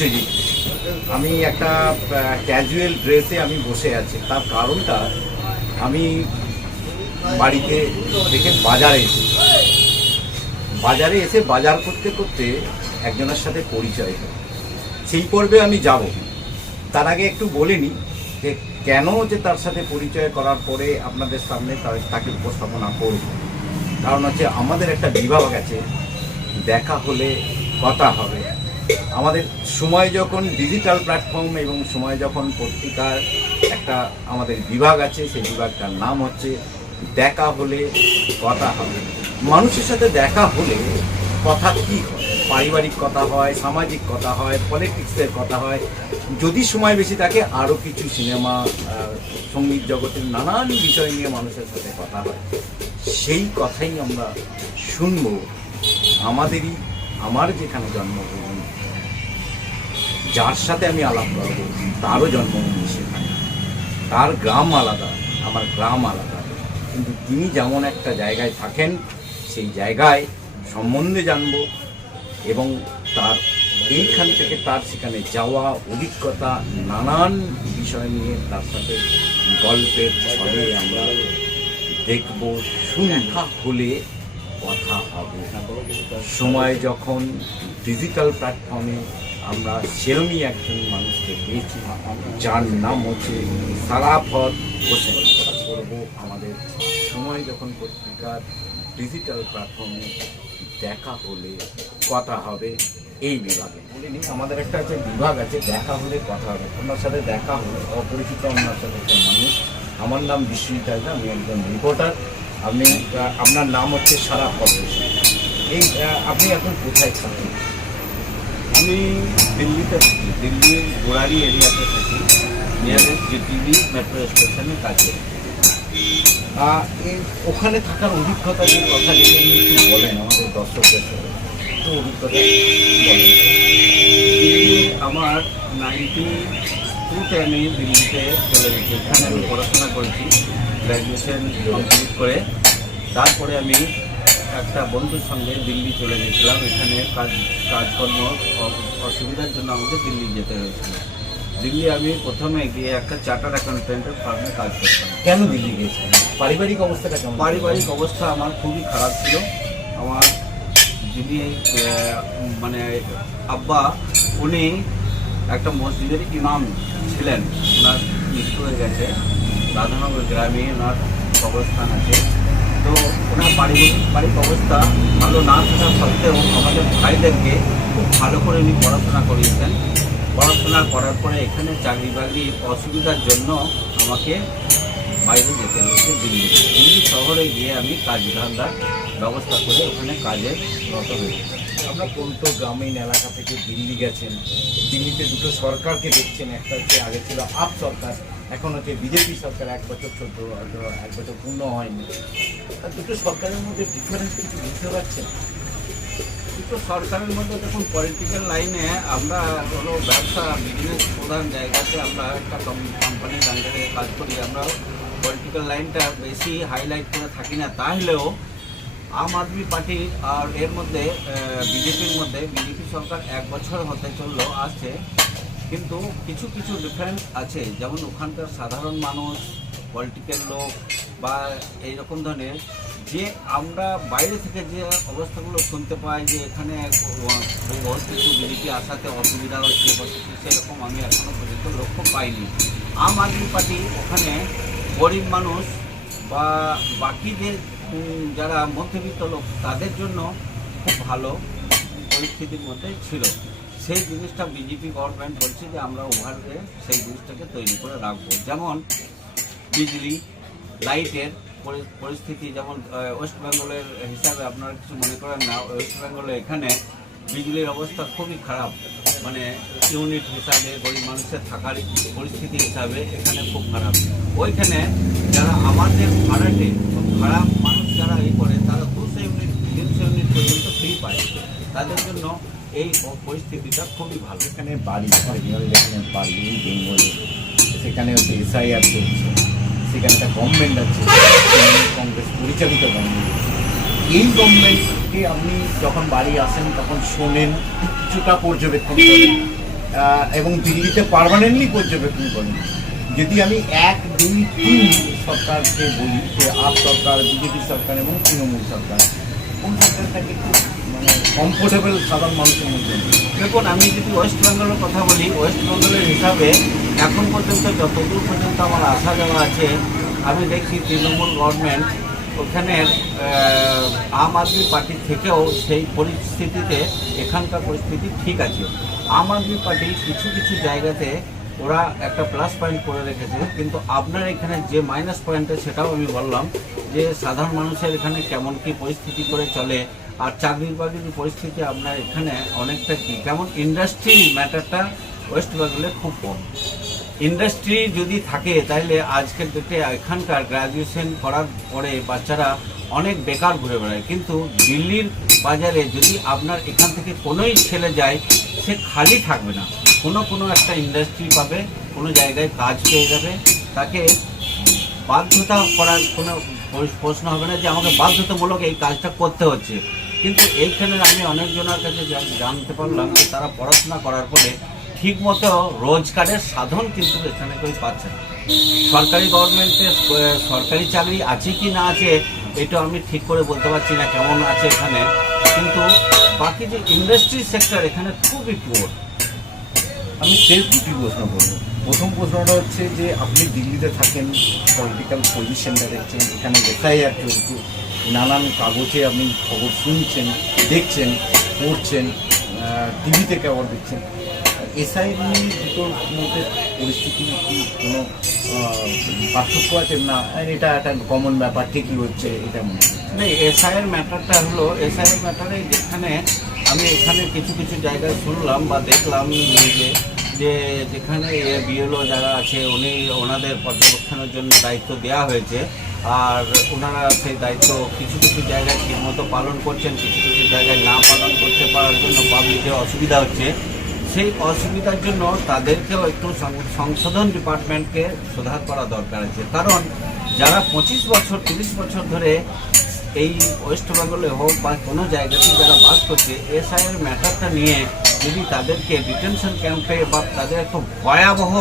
বিশ্বজিৎ। আমি একটা ক্যাজুয়াল ড্রেসে আমি বসে আছি, তার কারণটা আমি বাড়িতে থেকে বাজারে এসে বাজার করতে করতে একজনের সাথে পরিচয় হয়। সেই পর্বে আমি যাব, তার আগে একটু বলে নিই যে কেন যে তার সাথে পরিচয় করার পরে আপনাদের সামনে তাকে উপস্থাপনা করব। কারণ হচ্ছে আমাদের একটা বিভাগ আছে, দেখা হলে কথা হবে। আমাদের সময় যখন ডিজিটাল প্ল্যাটফর্ম এবং সময় যখন পত্রিকার একটা আমাদের বিভাগ আছে, সেই বিভাগটার নাম হচ্ছে দেখা হলে কথা হবে। মানুষের সাথে দেখা হলে কথা কী হয়? পারিবারিক কথা হয়, সামাজিক কথা হয়, পলিটিক্সের কথা হয়, যদি সময় বেশি থাকে আরও কিছু সিনেমা, সঙ্গীত জগতের নানান বিষয় নিয়ে মানুষের সাথে কথা হয়। সেই কথাই আমরা শুনব। আমার যেখানে জন্মগ্রহণ, যার সাথে আমি আলাপ করব তারও জন্মভূমি সেখানে, তার গ্রাম আলাদা, আমার গ্রাম আলাদা, কিন্তু তিনি যেমন একটা জায়গায় থাকেন সেই জায়গায় সম্বন্ধে জানব এবং তার এইখান থেকে তার সেখানে যাওয়া অভিজ্ঞতা, নানান বিষয় নিয়ে তার সাথে গল্পের ছলে আমরা দেখব। দেখা হলে কথা হবে। সময় যখন ডিজিটাল প্ল্যাটফর্মে আমরা সেরমই একজন মানুষকে পেয়েছি, যার নাম হচ্ছে সারাফত হোসেন। করবো আমাদের সময় যখন পত্রিকার ডিজিটাল প্ল্যাটফর্মে দেখা হলে কথা হবে এই বিভাগে। বলিনি আমাদের একটা যে বিভাগ আছে দেখা হলে কথা হবে। ওনার সাথে দেখা হলে, অপরিচিত ওনার সাথে একটা মানুষ। আমার নাম বিশ্বজিৎ হাজরা, আমি একজন রিপোর্টার। আপনার নাম হচ্ছে সারাফত হোসেন। আপনি এখন কোথায় থাকেন? আমি দিল্লিতে থাকি, দিল্লির গোড়ারি এরিয়াতে থাকি, নিয়ারেস্ট জিটিভি মেট্রো স্টেশনের কাছে। ওখানে থাকার অভিজ্ঞতা যে কথা যদি আপনি একটু বলেন আমাদের দর্শকদের সাথে, একটু অভিজ্ঞতা বলেন। দিল্লি আমার 92-তে আমি দিল্লিতে চলে গেছি। এখানে আমি পড়াশোনা করেছি, গ্র্যাজুয়েশন কমপ্লিট করে। তারপরে আমি একটা বন্ধুর সঙ্গে দিল্লি চলে গেছিলাম। এখানে কাজকর্ম অসুবিধার জন্য আমাকে দিল্লি যেতে হয়েছিল। দিল্লি আমি প্রথমে গিয়ে একটা চার্টার্ড অ্যাকাউন্টেন্টের ফার্মে কাজ করতাম। কেন দিল্লি গিয়েছিলেন? পারিবারিক অবস্থাটা কেমন? পারিবারিক অবস্থা আমার খুবই খারাপ ছিল। আমার যিনি মানে আব্বা, উনি একটা মসজিদের ইমাম ছিলেন। ওনার মৃত্যু হয়ে গেছে। রাধানগর গ্রামে ওনার কবরস্থান আছে। তো ওনার পারিবারিক অবস্থা ভালো না থাকা সত্ত্বেও আমাদের ভাইদেরকে খুব ভালো করে উনি পড়াশোনা করিয়েছেন। পড়াশোনা করার পরে এখানে চাকরি বাকরির অসুবিধার জন্য আমাকে বাইরে যেতে হয়েছে দিল্লি শহরে গিয়ে আমি কাজ ধান্দার ব্যবস্থা করে ওখানে কাজে রত হয়েছি। আপনার কোন তো গ্রামীণ এলাকা থেকে দিল্লি গেছেন, দিল্লিতে দুটো সরকারকে দেখছেন। একটা হচ্ছে আগে ছিল আপ সরকার, এখন হচ্ছে বিজেপি সরকার। 1 বছর চলত, হয়তো 1 বছর পূর্ণ হয়নি। আর দুটো সরকারের মধ্যে ডিফারেন্স কিছু বুঝতে পারছেন? দুটো সরকারের মধ্যে দেখুন, পলিটিক্যাল লাইনে আমরা হলো ব্যবসা বিজনেস প্রধান জায়গাতে আমরা একটা কোম্পানির আন্ডারে কাজ করি। আমরা পলিটিক্যাল লাইনটা বেশি হাইলাইট করে থাকি না। তাহলেও আম আদমি পার্টি আর এর মধ্যে বিজেপির মধ্যে, বিজেপি সরকার 1 বছর হতে চললো আসছে, কিন্তু কিছু কিছু ডিফারেন্স আছে। যেমন ওখানকার সাধারণ মানুষ, পলিটিক্যাল লোক বা এইরকম ধরনের যে আমরা বাইরে থেকে যে অবস্থাগুলো শুনতে পাই যে এখানে বহুত কিছু বিজেপি আসাতে অসুবিধা হচ্ছে, সেরকম আমি এখনও পর্যন্ত লক্ষ্য পাইনি। আম আদমি পার্টি ওখানে গরিব মানুষ বা বাকি যে যারা মধ্যবিত্ত লোক তাদের জন্য খুব ভালো পরিস্থিতির মধ্যে ছিল। সেই জিনিসটা বিজেপি গভর্নমেন্ট বলছে যে আমরা ওভারকে সেই জিনিসটাকে তৈরি করে রাখবো। যেমন বিজলি, লাইটের পরিস্থিতি, যেমন ওয়েস্ট বেঙ্গলের হিসাবে আপনারা কিছু মনে করেন না, ওয়েস্ট বেঙ্গলে এখানে বিজলির অবস্থা খুবই খারাপ। মানে ইউনিট হিসাবে, গরিব মানুষের থাকার পরিস্থিতি হিসাবে এখানে খুব খারাপ। ওইখানে যারা আমাদের ভাড়া মানুষ যারা করে তারা 200 ইউনিট 300 ইউনিট পর্যন্ত ফ্রি পায়। তাদের জন্য এই পরিস্থিতিটা খুবই ভালো। এখানে বাড়ি, যেখানে বাড়ি বেঙ্গলে, সেখানে হচ্ছে SIR চলছে, সেখানে একটা গভর্নমেন্ট আছে, কংগ্রেস পরিচালিত গভর্নমেন্ট। এই গভর্নমেন্টকে আপনি যখন বাড়ি আসেন তখন শোনেন, কিছুটা পর্যবেক্ষণ করেন, এবং দিল্লিতে পার্মানেন্টলি পর্যবেক্ষণ করেন, যদি আমি 1, 2, 3 সরকারকে বলি যে আপ সরকার, বিজেপি সরকার এবং তৃণমূল সরকার, কোন সরকারটাকে একটু মানে কমফোর্টেবল সাধারণ মানুষের মধ্যে? দেখুন, আমি যদি ওয়েস্ট বেঙ্গলের কথা বলি, ওয়েস্ট বেঙ্গলের হিসাবে এখন পর্যন্ত যতদূর পর্যন্ত আমার আসা যাওয়া আছে, আমি দেখছি তৃণমূল গভর্নমেন্ট ওখানের আম আদমি পার্টি থেকেও সেই পরিস্থিতিতে এখানকার পরিস্থিতি ঠিক আছে। আম আদমি পার্টি কিছু কিছু জায়গাতে ওরা একটা প্লাস পয়েন্ট করে রেখেছে, কিন্তু আপনার এখানে যে মাইনাস পয়েন্টে সেটাও আমি বললাম যে সাধারণ মানুষের এখানে কেমন কি পরিস্থিতি করে চলে, আর চাকরির বাকরির পরিস্থিতি আপনার এখানে অনেকটা কি কেমন। ইন্ডাস্ট্রি ম্যাটারটা ওয়েস্ট বেঙ্গলে খুব কম। ইন্ডাস্ট্রি যদি থাকে তাহলে আজকের ডেটে এখানকার গ্র্যাজুয়েশন করার পরে বাচ্চারা অনেক বেকার ঘুরে বেড়ায়, কিন্তু দিল্লির বাজারে যদি আপনার এখান থেকে কোনোই ছেলে যায়, সে খালি থাকবে না, কোনো একটা ইন্ডাস্ট্রি পাবে, কোনো জায়গায় কাজ পেয়ে যাবে, তাকে বাধ্যতা করার কোনো প্রশ্ন হবে না যে আমাকে বাধ্যতামূলক এই কাজটা করতে হচ্ছে। কিন্তু এইখানে আমি অনেকজনের কাছে জানতে পারলাম যে তারা পড়াশোনা করার পরে ঠিকমতো রোজগারের সাধন কিন্তু এখানে কেউ পাচ্ছে না। সরকারি গভর্নমেন্টের সরকারি চাকরি আছে কি না আছে এটা আমি ঠিক করে বলতে পারছি না কেমন আছে এখানে, কিন্তু বাকি যে ইন্ডাস্ট্রি সেক্টর এখানে খুবই পুয়ার। আমি সেই দুটি প্রশ্ন করবো। প্রথম প্রশ্নটা হচ্ছে যে আপনি দিল্লিতে থাকেন, পলিটিক্যাল পজিশনটা দেখছেন, এখানে এফআইআর চলছে, নানান কাগজে আপনি খবর শুনছেন, দেখছেন, পড়ছেন, টিভিতে খবর দেখছেন। এসআই দুটোর মধ্যে পরিস্থিতি কি কোনো পার্থক্য আছে? না এটা একটা কমন ব্যাপার, ঠিকই হচ্ছে এটা মনে হচ্ছে? না, এসআইয়ের ম্যাটারটা হলো, এসআইয়ের ম্যাটারে যেখানে আমি এখানে কিছু কিছু জায়গায় শুনলাম বা দেখলাম নিউজে যে যেখানে বিএলও যারা আছে ওনাদের পর্যবেক্ষণের জন্য দায়িত্ব দেওয়া হয়েছে, আর ওনারা সেই দায়িত্ব কিছু কিছু জায়গায় ঠিকমতো পালন করছেন, কিছু কিছু জায়গায় না পালন করতে পারার জন্য পাবলিকের অসুবিধা হচ্ছে। সেই অসুবিধার জন্য তাদেরকেও একটু সংশোধন ডিপার্টমেন্টকে সুধার করা দরকার আছে, কারণ যারা 25 বছর 30 বছর ধরে এই ওয়েস্ট বেঙ্গলে হোক বা কোনো জায়গাতেই যারা বাস করছে, এসআইয়ের ম্যাটারটা নিয়ে যদি তাদেরকে ডিটেনশন ক্যাম্পে বা তাদের একটা ভয়াবহ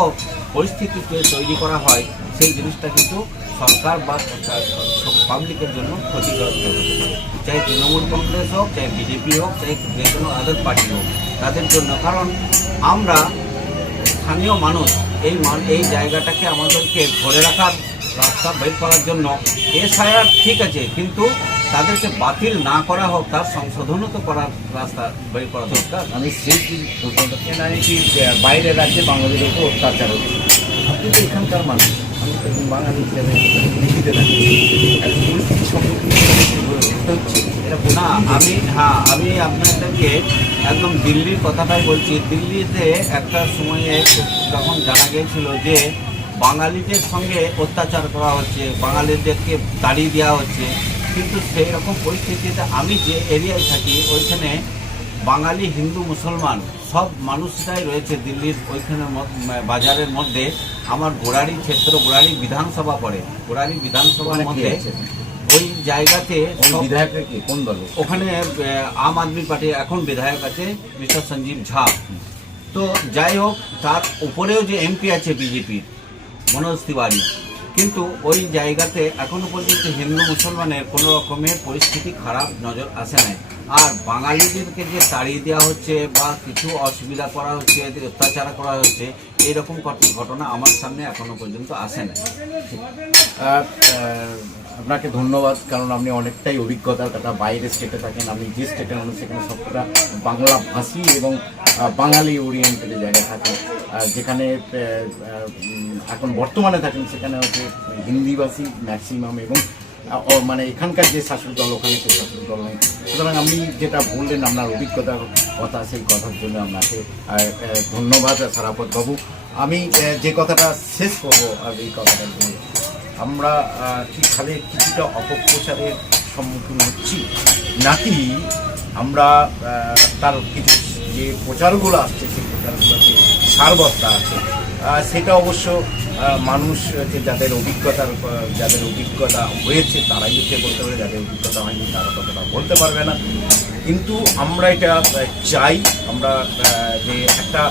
পরিস্থিতিতে তৈরি করা হয়, সেই জিনিসটা কিন্তু সরকার বা পাবলিকের জন্য ক্ষতিকর হতে পারে, চাই তৃণমূল কংগ্রেস হোক, চাই বিজেপি হোক, চাই যে কোনো আদার পার্টি হোক, তাদের জন্য। কারণ আমরা স্থানীয় মানুষ এই জায়গাটাকে আমাদেরকে ধরে রাখার রাস্তা বের করার জন্য এসআইআর ঠিক আছে, কিন্তু তাদেরকে বাতিল না করা হোক, তার সংশোধনও তো করার রাস্তা বের করা দরকার। আমি সেই প্রশ্নটাকে না কি বাইরের রাজ্যে বাঙালির উপর অত্যাচার হচ্ছে, আপনি তো এখানকার মানুষ, আমি তো বাঙালি হিসেবে দিল্লিতে থাকি, একটা পরিস্থিতির সম্মুখীন হচ্ছে এরকম না, আমি আপনাদেরকে একদম দিল্লির কথাটাই বলছি। দিল্লিতে একটা সময়ে যখন জানা গিয়েছিল যে বাঙালিদের সঙ্গে অত্যাচার করা হচ্ছে, বাঙালিদেরকে তাড়িয়ে দেওয়া হচ্ছে, কিন্তু সেই রকম পরিস্থিতিতে আমি যে এরিয়ায় থাকি ওইখানে বাঙালি, হিন্দু, মুসলমান সব মানুষরাই রয়েছে দিল্লির ওইখানে বাজারের মধ্যে। আমার গোড়ারি ক্ষেত্র, গোড়ারি বিধানসভা পড়ে, গোড়ারি বিধানসভার মধ্যে ওই জায়গাতে বিধায়কের কি কোন দল? ওখানে আম আদমি পার্টি এখন বিধায়ক আছে মিস্টার সঞ্জীব ঝা। তো যাই হোক, তার উপরেও যে এমপি আছে বিজেপির মনোজ তিওয়ারি, কিন্তু ওই জায়গাতে এখনো পর্যন্ত হিন্দু মুসলমানের কোনো রকমের পরিস্থিতি খারাপ নজর আসে নাই। আর বাঙালিদেরকে যে তাড়িয়ে দেওয়া হচ্ছে বা কিছু অসুবিধা করা হচ্ছে, অত্যাচার করা হচ্ছে, এইরকম ঘটনা আমার সামনে এখনো পর্যন্ত আসে না। আপনাকে ধন্যবাদ, কারণ আপনি অনেকটাই অভিজ্ঞতা, তারা বাইরের স্টেটে থাকেন, আমি যে স্টেটে মানুষ সেখানে সবটা বাংলা ভাষী এবং বাঙালি ওরিয়েন্টেড জায়গায় থাকেন। যেখানে এখন বর্তমানে থাকেন সেখানে হচ্ছে হিন্দিভাষী ম্যাক্সিমাম, এবং মানে এখানকার যে শাসক দল ওখানে সেই শাসক দল নেই। সুতরাং আপনি যেটা বললেন আপনার অভিজ্ঞতার কথা, সেই কথার জন্য আপনাকে ধন্যবাদ সারাপত বাবু। আমি যে কথাটা শেষ করবো এই কথাটার জন্য, আমরা কি খালি কিছুটা অপপ্রচারের সম্মুখীন হচ্ছি, নাকি আমরা তার কিছু যে প্রচারগুলো আসছে সেই প্রচারগুলোতে সারবত্তা আছে? সেটা অবশ্য মানুষ যে যাদের অভিজ্ঞতা হয়েছে তারাই হচ্ছে বলতে পারে, যাদের অভিজ্ঞতা হয়নি তারা ততটা বলতে পারবে না। কিন্তু আমরা এটা চাই, আমরা যে একটা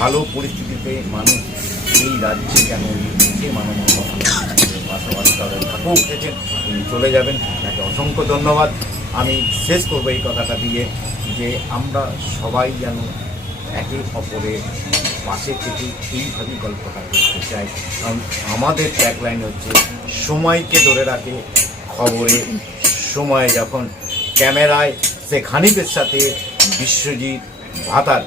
ভালো পরিস্থিতিতে মানুষ এই রাজ্যে কেন এই দেশে বসবাস করেন ঠাকুর উঠেছেন, তিনি চলে যাবেন, তাকে অসংখ্য ধন্যবাদ। আমি শেষ করবো এই কথাটা দিয়ে যে আমরা সবাই যেন একে অপরের পাশে থেকে এইভাবেই গল্পটা করতে চাই, কারণ আমাদের ট্যাগলাইন হচ্ছে সময়কে ধরে রাখে খবরে সময়। যখন ক্যামেরায় শেখ হানিফের সাথে বিশ্বজিৎ ভাতার